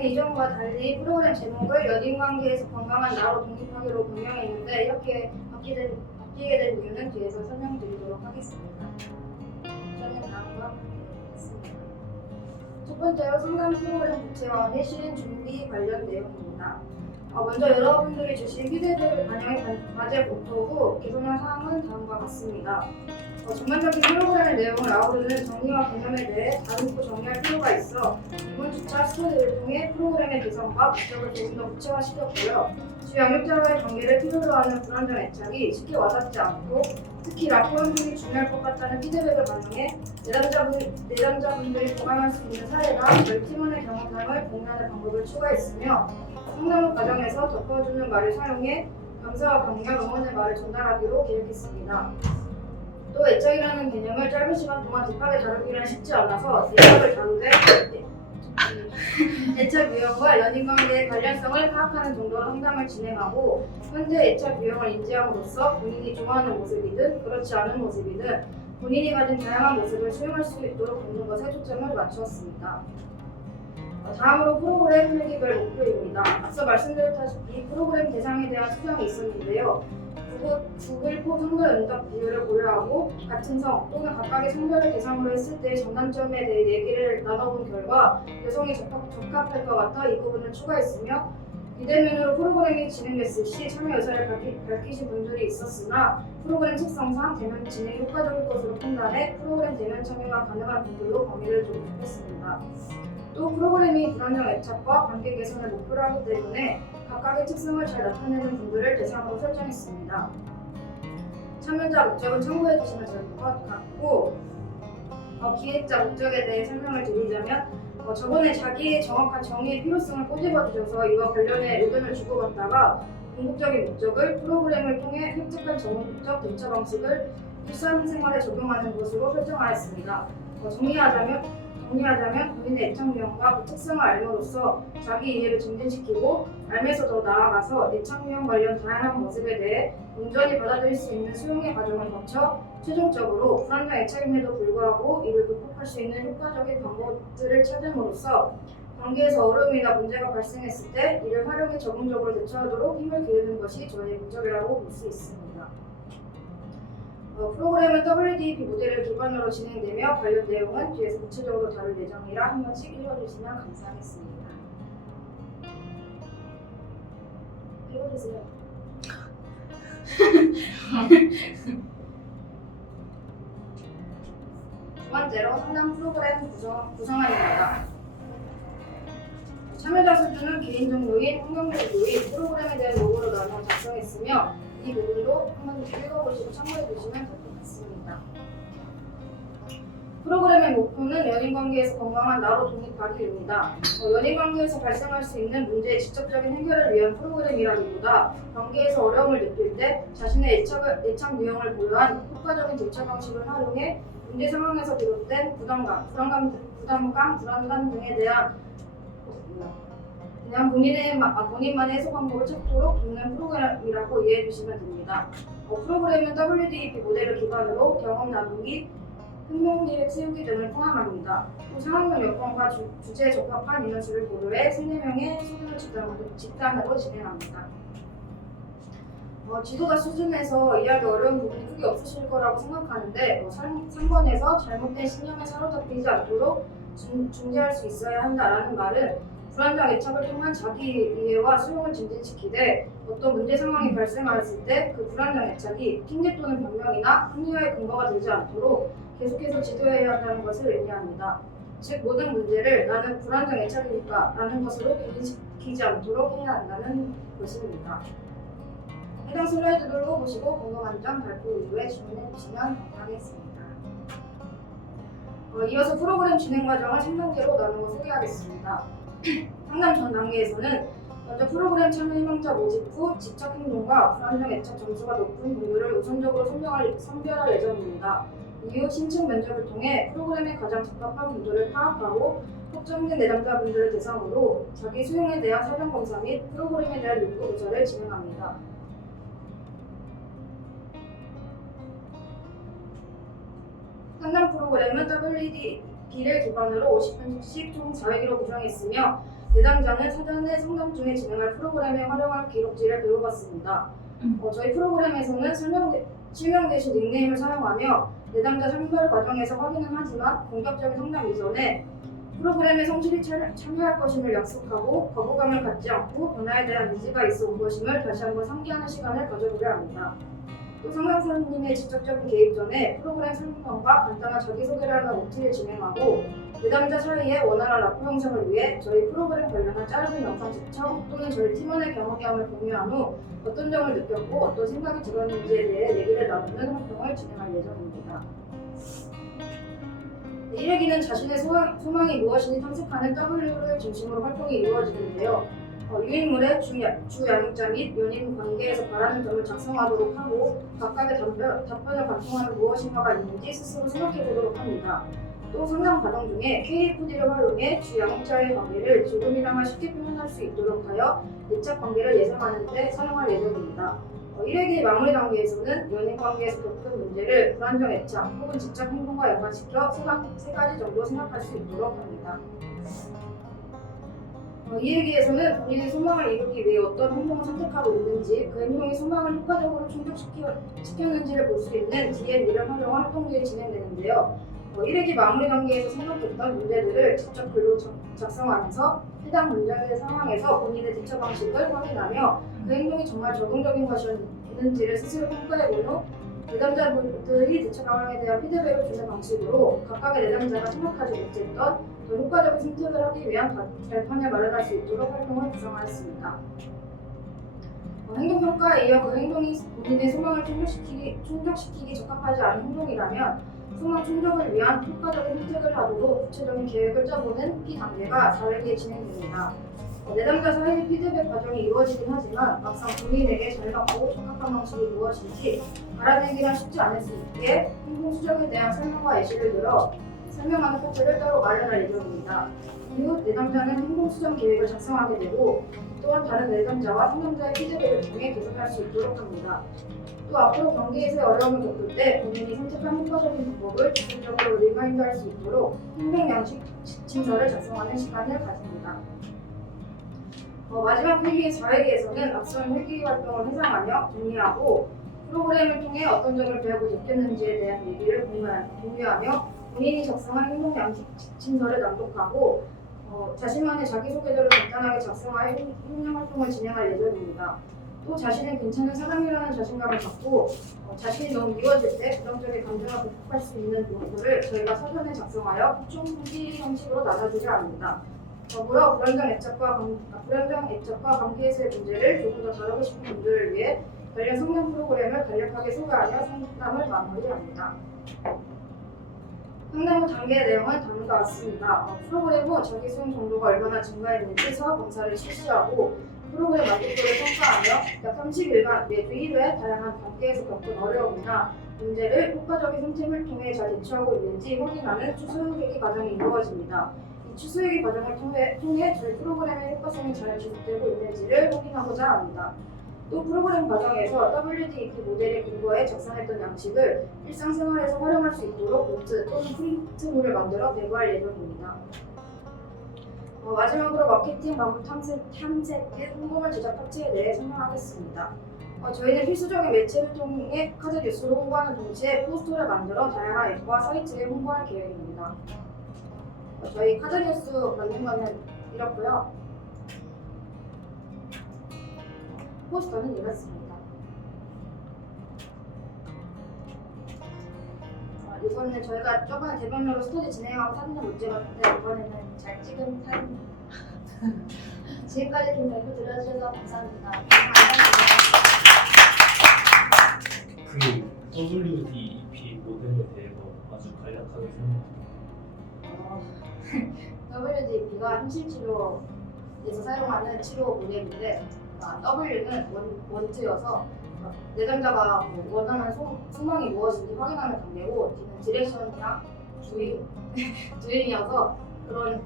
과정은 이전과 달리 프로그램 제목을 연인관계에서 건강한 나로 독립하기로 변경했는데 이렇게 바뀌게 된 이유는 뒤에서 설명드리도록 하겠습니다. 저는 다음과 같습니다. 첫 번째로 상담 프로그램 구체화의 실행 준비 관련 내용입니다. 먼저 여러분들이 주신 피드백을 반영해 과제 검토 후 개선할 사항은 다음과 같습니다. 전반적인 프로그램의 내용을 아우르는 정의와 개념에 대해 다듬고 정리할 필요가 있어 이번 주차 스터디를 통해 프로그램의 개선과 목적을 조금 더 구체화시켰고요. 주 양육자와의 관계를 필요로 하는 불안정 애착이 쉽게 와닿지 않고 특히 라포원들이 중요할 것 같다는 피드백을 반영해 내담자분들이 공감할 수 있는 사례나 저희 팀원의 경험담을 공유하는 방법을 추가했으며 상담 과정에서 덮어주는 말을 사용해 감사와 격려, 응원의 말을 전달하기로 계획했습니다. 또 애착이라는 개념을 짧은 시간 동안 딥하게 다루기는 쉽지 않아서 애착을 다루되 애착 유형과 연인관계의 관련성을 파악하는 정도로 상담을 진행하고 현재 애착 유형을 인지함으로써 본인이 좋아하는 모습이든 그렇지 않은 모습이든 본인이 가진 다양한 모습을 수용할 수 있도록 돕는 것에 초점을 맞추었습니다. 다음으로 프로그램 회기별 목표입니다. 앞서 말씀드렸다시피 프로그램 대상에 대한 수정이 있었는데요. 구글포 성별 응답 비율을 고려하고 같은 성 또는 각각의 성별을 대상으로 했을 때 장단점에 대해 얘기를 나눠본 결과 여성이 적합할 것 같아 이 부분을 추가했으며 비대면으로 프로그램이 진행됐을 시 참여 의사를 밝히신 분들이 있었으나 프로그램 특성상 대면 진행이 효과적일 것으로 판단해 프로그램 대면 참여가 가능한 분들로 범위를 좀 좁혔습니다. 또 프로그램이 불안정 애착과 관계 개선을 목표로 하기 때문에 각각의 특성을 잘 나타내는 분들을 대상으로 설정했습니다. 참여자 목적은 참고해 주시면 될 것 같고 기획자 목적에 대해 설명을 드리자면 저번에 자기의 정확한 정의의 필요성을 꼬집어 주셔서 이와 관련해 의견을 주고받다가 궁극적인 목적을 프로그램을 통해 획득한 전문적 대처 방식을 일상생활에 적용하는 것으로 설정하였습니다. 정리하자면 본인의 애착 유형과 그 특성을 알므로써 자기 이해를 증진시키고 알면서 더 나아가서 애착 유형 관련 다양한 모습에 대해 온전히 받아들일 수 있는 수용의 과정을 거쳐 최종적으로 불안정 애착임에도 불구하고 이를 극복할 수 있는 효과적인 방법들을 찾음으로써 관계에서 어려움이나 문제가 발생했을 때 이를 활용해 적응적으로 대처하도록 힘을 기르는 것이 저의 목적이라고 볼 수 있습니다. 프로그램은 WDP 모델을 기반으로 진행되며 관련 내용은 뒤에서 구체적으로 다룰 예정이라 한 번씩 읽어주시면 감사하겠습니다. 읽어주세요. 두 번째로 상담 프로그램 구성안입니다. 참여자 수준은 개인적 요인, 환경적 요인, 프로그램에 대한 요구로 나눠 작성했으며 이 부분도 한번 읽어보시고 참고해 주시면 될 것 같습니다. 프로그램의 목표는 연인관계에서 건강한 나로 독립하기입니다. 연인관계에서 발생할 수 있는 문제의 직접적인 해결을 위한 프로그램이라기보다 관계에서 어려움을 느낄 때 자신의 애착 유형을 고려한 효과적인 대처 방식을 활용해 문제 상황에서 비롯된 불안감 등에 대한 그냥 본인만의 해소 방법을 찾도록 돕는 프로그램이라고 이해해 주시면 됩니다. 프로그램은 WDP 모델을 기반으로 경험 나누기, 행동계획 세우기 등을 포함합니다. 또 상황별 여건과 주제에 적합한 인원수를 고려해 3-4명의 소규모 집단으로 진행합니다. 지도자 수준에서 이해하기 어려운 부분이 크게 없으실 거라고 생각하는데 상권에서 잘못된 신념에 사로잡히지 않도록 중재할 수 있어야 한다라는 말은 불안정 애착을 통한 자기 이해와 수용을 증진시키되 어떤 문제 상황이 발생하였을 때 그 불안정 애착이 핑계 또는 변명이나 합리화의 근거가 되지 않도록 계속해서 지도해야 한다는 것을 의미합니다. 즉 모든 문제를 나는 불안정 애착이니까 라는 것으로 기인시키지 않도록 해야 한다는 것입니다. 해당 슬라이드를 보시고 궁금한 점 발표 이후에 질문해 주시면 감사하겠습니다. 이어서 프로그램 진행 과정을 3단계로 나누어 소개하겠습니다. 상담 전 단계에서는 먼저 프로그램 참여 희망자 모집 후 집착 행동과 불안정 애착 점수가 높은 분들을 우선적으로 선별할 예정입니다. 이후 신청 면접을 통해 프로그램에 가장 적합한 분들을 파악하고 확정된 내담자분들을 대상으로 자기 수용에 대한 사전 검사 및 프로그램에 대한 요구 조사를 진행합니다. 상담 프로그램은 WDP를 기반으로 50편씩 총 4회기로 구성했으며 내담자는 사전에 상담 중에 진행할 프로그램에 활용할 기록지를 배워봤습니다. 저희 프로그램에서는 실명 대신 닉네임을 사용하며 내담자 상담 과정에서 확인은 하지만 본격적인 상담 이전에 프로그램에 성실히 참여할 것임을 약속하고 거부감을 갖지 않고 변화에 대한 의지가 있어 온 것임을 다시 한번 상기하는 시간을 가져보려 합니다. 또 상담사님의 직접적인 개입 전에 프로그램 설명과 간단한 자기소개를 하는 OT를 진행하고 내담자 사이에 원활한 라포 형성을 위해 저희 프로그램 관련한 짧은 영상 시청 또는 저희 팀원의 경험을 공유한 후 어떤 점을 느꼈고 어떤 생각이 들었는지에 대해 얘기를 나누는 활동을 진행할 예정입니다. 1회기는 자신의 소망이 무엇인지 탐색하는 W를 중심으로 활동이 이루어지는데요. 유인물의 주 양육자 및 연인 관계에서 바라는 점을 작성하도록 하고 각각의 답변을 관통하는 무엇인가가 있는지 스스로 생각해보도록 합니다. 또 상담 과정 중에 KFD를 활용해 주 양육자의 관계를 조금이나마 쉽게 표현할 수 있도록 하여 밀착 관계를 예상하는 데 사용할 예정입니다. 1회기 마무리 단계에서는 연인 관계에서 겪은 문제를 불안정 애착 혹은 직접 행동과 연관시켜 세 가지 정도 생각할 수 있도록 합니다. 이 얘기에서는 본인의 소망을 이루기 위해 어떤 행동을 선택하고 있는지 그 행동이 소망을 효과적으로 충족시켰는지를 볼 수 있는 D&D를 활용한 활동들이 진행되는데요. 1회기 마무리 단계에서 생각했던 문제들을 직접 글로 작성하면서 해당 문제의 상황에서 본인의 대처 방식을 확인하며 그 행동이 정말 적응적인 것이었는지를 스스로 평가해본 후 내담자분들이 대처 방향에 대한 피드백을 주는 방식으로 각각의 내담자가 생각하지 못했던 더 효과적인 선택을 하기 위한 발판을 마련할 수 있도록 활동을 구성하였습니다. 행동평가에 이어 그 행동이 본인의 소망을 충족시키기 적합하지 않은 행동이라면 소망 충족을 위한 효과적인 선택을 하도록 구체적인 계획을 짜보는 P단계가 4회기에 진행됩니다. 내담자 사이의 피드백 과정이 이루어지긴 하지만 막상 본인에게 잘 맞고 적합한 방식이 무엇인지 알아내기란 쉽지 않을 수 있기에 행동 수정에 대한 설명과 예시를 들어 설명하는 파트를 따로 마련할 예정입니다. 이후 내담자는 행동 수정 계획을 작성하게 되고 또한 다른 내담자와 상담자의 피드백을 통해 개선할 수 있도록 합니다. 또 앞으로 관계에서의 어려움을 겪을 때 본인이 선택한 효과적인 방법을 주기적으로 리마인드할 수 있도록 행동 양식 지침서를 작성하는 시간을 가집니다. 마지막 회기인 4회기에서는 앞선 회기 활동을 회상하며 정리하고 프로그램을 통해 어떤 점을 배우고 느꼈는지에 대한 얘기를 공유하며 본인이 작성한 행동 양식 지침서를 낭독하고 자신만의 자기소개서를 간단하게 작성하여 협력 활동을 진행할 예정입니다. 또 자신은 괜찮은 사람이라는 자신감을 갖고 자신이 너무 미워질 때 부정적인 감정을 극복할 수 있는 문구를 저희가 사전에 작성하여 총 후기 형식으로 나눠주려 합니다. 더불어 불안정 애착과 관계에서의 문제를 조금 더 다루고 싶은 분들을 위해 관련 상담 프로그램을 간략하게 소개하며 상담을 마무리합니다. 상담 후 단계 내용은 다음과 같습니다. 프로그램 후 자기 수용 정도가 얼마나 증가했는지 서로 검사를 실시하고 프로그램 만족도를 평가하며 약 30일간 매주 1회 다양한 관계에서 겪은 어려움이나 문제를 효과적인 선택을 통해 잘 대처하고 있는지 확인하는 추수회기 과정이 이루어집니다. 이 추수회기 과정을 통해 저희 프로그램의 효과성이 잘 지속되고 있는지를 확인하고자 합니다. 또 프로그램 과정에서 WDEP 모델에 근거해 작성했던 양식을 일상생활에서 활용할 수 있도록 노트 또는 프린트물을 만들어 배부할 예정입니다. 마지막으로 마케팅 방법 탐색의 홍보물 제작 파트에 대해 설명하겠습니다. 저희는 필수적인 매체를 통해 카드 뉴스를 홍보하는 동시에 포스터를 만들어 다양한 앱과 사이트에 홍보할 계획입니다. 저희 카드 뉴스 만든 거는 이렇고요. 포스터는 이렇습니다. 이거는 저희가 저번에 대본으로 스터디 진행하고 사진을 못 찍었는데 이번에는 잘 찍은 사진입니다. 지금까지 긴 발표 들어주셔서 감사합니다. 그 WDEP 모델에 대해서 아주 간략하게 설명해 WDEP가 현실치료에서 사용하는 치료 모델인데 W는 원트여서 내담자가 원하는 소망이 무엇인지 확인하는 단계고 D는 디렉션이나 주인이어서 그런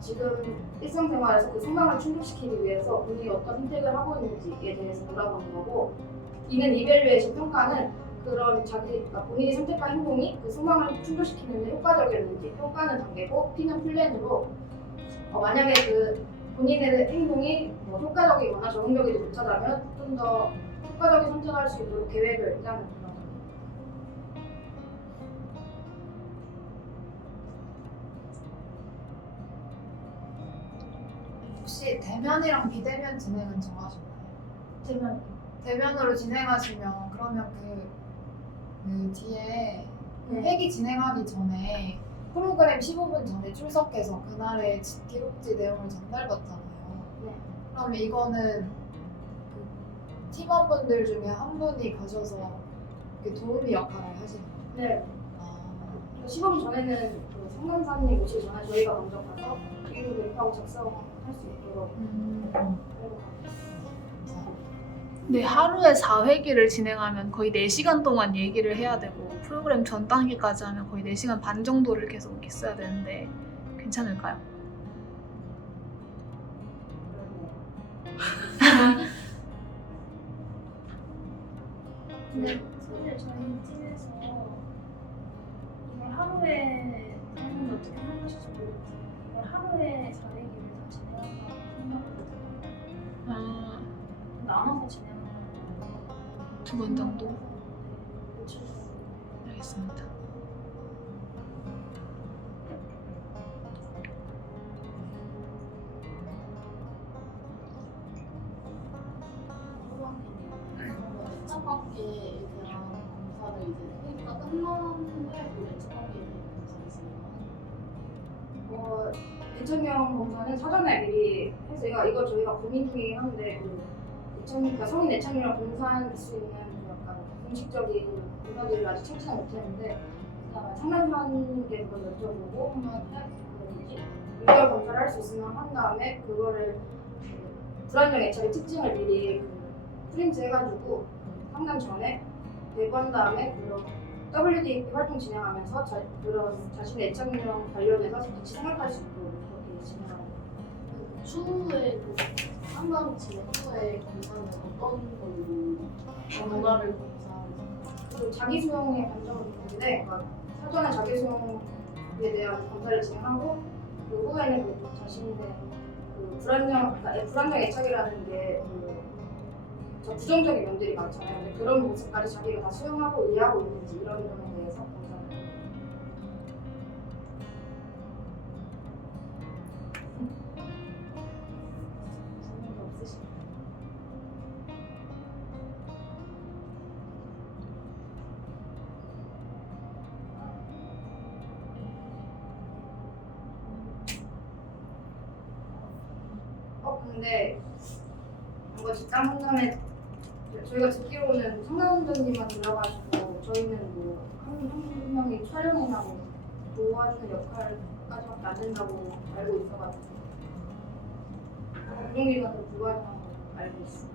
지금 일상생활에서 그 소망을 충족시키기 위해서 본인이 어떤 선택을 하고 있는지에 대해서 물어보는 거고 E는 이밸류에이션 평가는 그런 본인이 선택한 행동이 그 소망을 충족시키는 데 효과적이었는지 평가하는 단계고 P는 플랜으로 만약에 본인의 행동이 뭐 효과적이거나 적응적이지 못하다면 좀 더 효과적인 선택을 할 수 있도록 계획을 짜는 그런. 혹시 대면이랑 비대면 진행은 정하셨나요? 제만 대면으로 진행하시면 그러면 그 뒤에 네. 회기 진행하기 전에 프로그램 15분 전에 출석해서 그날의 기록지 내용을 전달받잖아요. 네. 그러면 이거는 그 팀원분들 중에 한 분이 가셔서 이렇게 도우미 역할을 하시는 거예요? 네. 아, 시범 전에는 그 상담사님 오시기 전에 저희가 먼저 가서 기록 기록하고 작성할 수 있도록 하려고 합니다. 네, 하루에 4회기를 진행하면 거의 4시간 동안 얘기를 해야 되고 프로그램 전 단계까지 하면 거의 4시간 반 정도를 계속 있어야 되는데 괜찮을까요? 근데 사실 저희 팀에서 이걸 하루에 하는데 어떻게 하실지 모르겠어요. 이걸 하루에 4회기를 다 진행한다고 생각을 못해요. 아, 나눠서 진행한다고. 2번 정도? 그렇죠. 알겠습니다. 첫 관계에 대한 검사를 이제 회의가 끝난 후에 그 첫 관계에 대한 검사를 진행하는 대천명 검사는 사전에 미리 해서 이거 저희가 고민 중이긴 한데 그러니까 성인 애착률이랑 분산할 수 있는 그 약간 공식적인 문화들을 아직 찾지는 못했는데 상담사님께 그걸 여쭤보고 한번 유혈 검사를 할 수 있으면 한 다음에 그거를 불안정 애착의 특징을 미리 프린트 해가지고 상담 전에 대부한 다음에 그런 WDP 활동 진행하면서 그런 자신의 애착력 관련해서 같이 생각할 수 있도록 그렇게 진행하는 거예요. 추후에 그 상담 진행 후에 검사는 어떤 걸로 뭔가를 검사하는 그 자기 수용의 관점을 보는데 그러니까 사전에 자기 수용에 대한 검사를 진행하고 그 후에는 그 자신의 그 불안정 애착이라는 게 저 부정적인 면들이 많잖아요. 근데 그런 모습까지 자기가 다 수용하고 이해하고 있는지 이런 점에 대해서 검사를 해요. 질문이 없으신가요? 근데 이거 직장 상담에 저희가 듣기로는 상담원장님만 들어가시고 저희는 뭐 한 명이 촬영이나 뭐 도와주는 역할까지밖에 안 된다고 알고 있어가지고 운영기관도 불가능한 거 알고 있어요.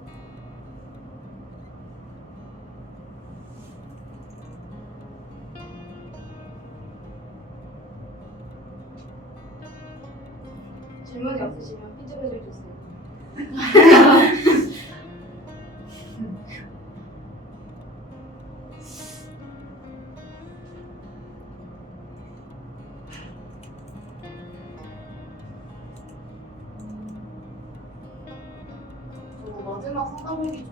질문이 없으시면 피드백을 주세요. 저 마지막 상담 회기 중에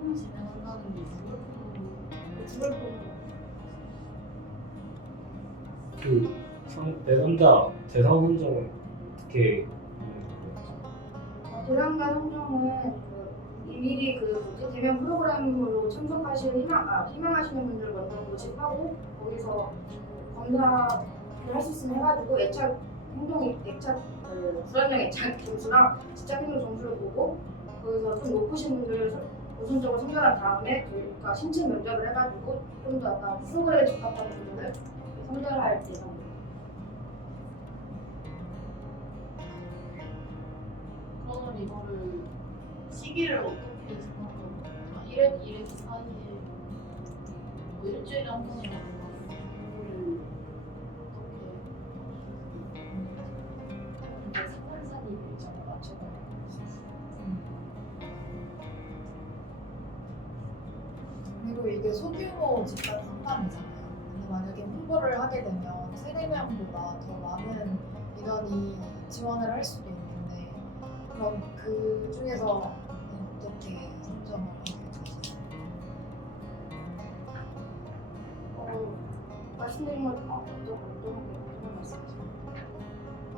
폼 진행한다는 게 죽을 뻔. 그 내3자 대상 선정은 어떻게 대상자 선정은 미리 대면 프로그램으로 참석하실 희망하시는 분들 먼저 모집하고 거기서 검사를 할 수 있으면 해가지고 불안정 애착 점수랑 집착 행동 점수를 보고 거기서 좀 높으신 분들을 우선적으로 선별한 다음에 저희가 신체 면접을 해가지고 좀 더 약간 프로그램에 적합한 분들을 선별할 예정입니다. 그러면 이거를 시기를 어떻게 정하는 건가요? 1회, 2회 사이에 뭐 일주일에 한 번이라든가 이거를 어떻게 상담사님 일정을 맞춰가요. 그리고 이게 소규모 집단 상담이잖아요. 근데 만약에 홍보를 하게 되면 3-4명보다 더 많은 인원이 지원을 할 수도 있는데 그럼 그 중에서 어떻게 선정을 하게 되시죠? 말씀드린 건 어떤 말씀이죠?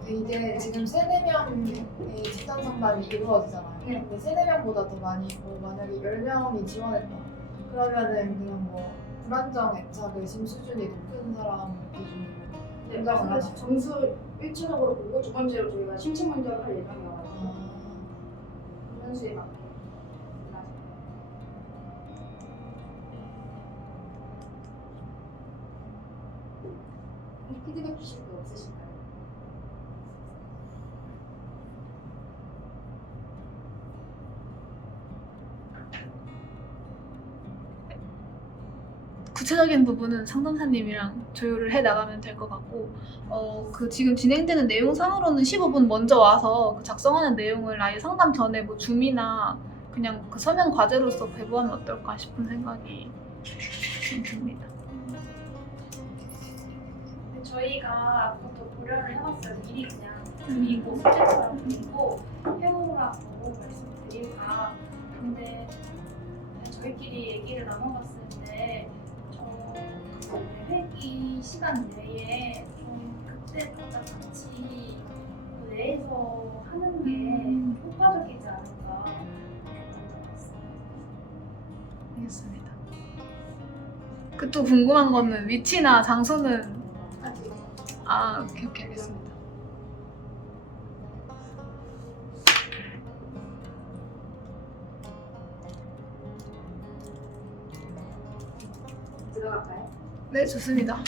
이게 지금 3-4명의 집단 상담이 이루어지잖아요. 네. 근데 3-4명보다 더 많이 있고 만약에 10명이 지원했다. 그러면은 그냥 뭐 불안정, 애착, 의심 수준이 높은 사람 기준으로 네, 선정을 그래서 하나요? 점수 1차적으로 보고 두 번째로 저희가 심층 면접을 할 예정이어가지고 아, 점수에 맞게 피드백 주실 거 없으실까요? 구체적인 부분은 상담사님이랑 조율을 해 나가면 될 것 같고, 그 지금 진행되는 내용상으로는 15분 먼저 와서 그 작성하는 내용을 아예 상담 전에 뭐 줌이나 그냥 그 서면 과제로서 배부하면 어떨까 싶은 생각이 좀 듭니다. 근데 저희가 그것도 고려를 해봤어요. 미리 그냥 그리고 숙제처럼 그리고 해오라고 말씀드릴까. 근데 그냥 저희끼리 얘기를 나눠봤을 때 회기 시간 내에 좀 그때 각자 같이 그 내에서 하는 게 효과적이지 않을까 이렇게 만들어봤어요. 알겠습니다. 그 또 궁금한 거는 위치나 장소는 오케이 알겠습니다. 들어갈까요? 네, 좋습니다.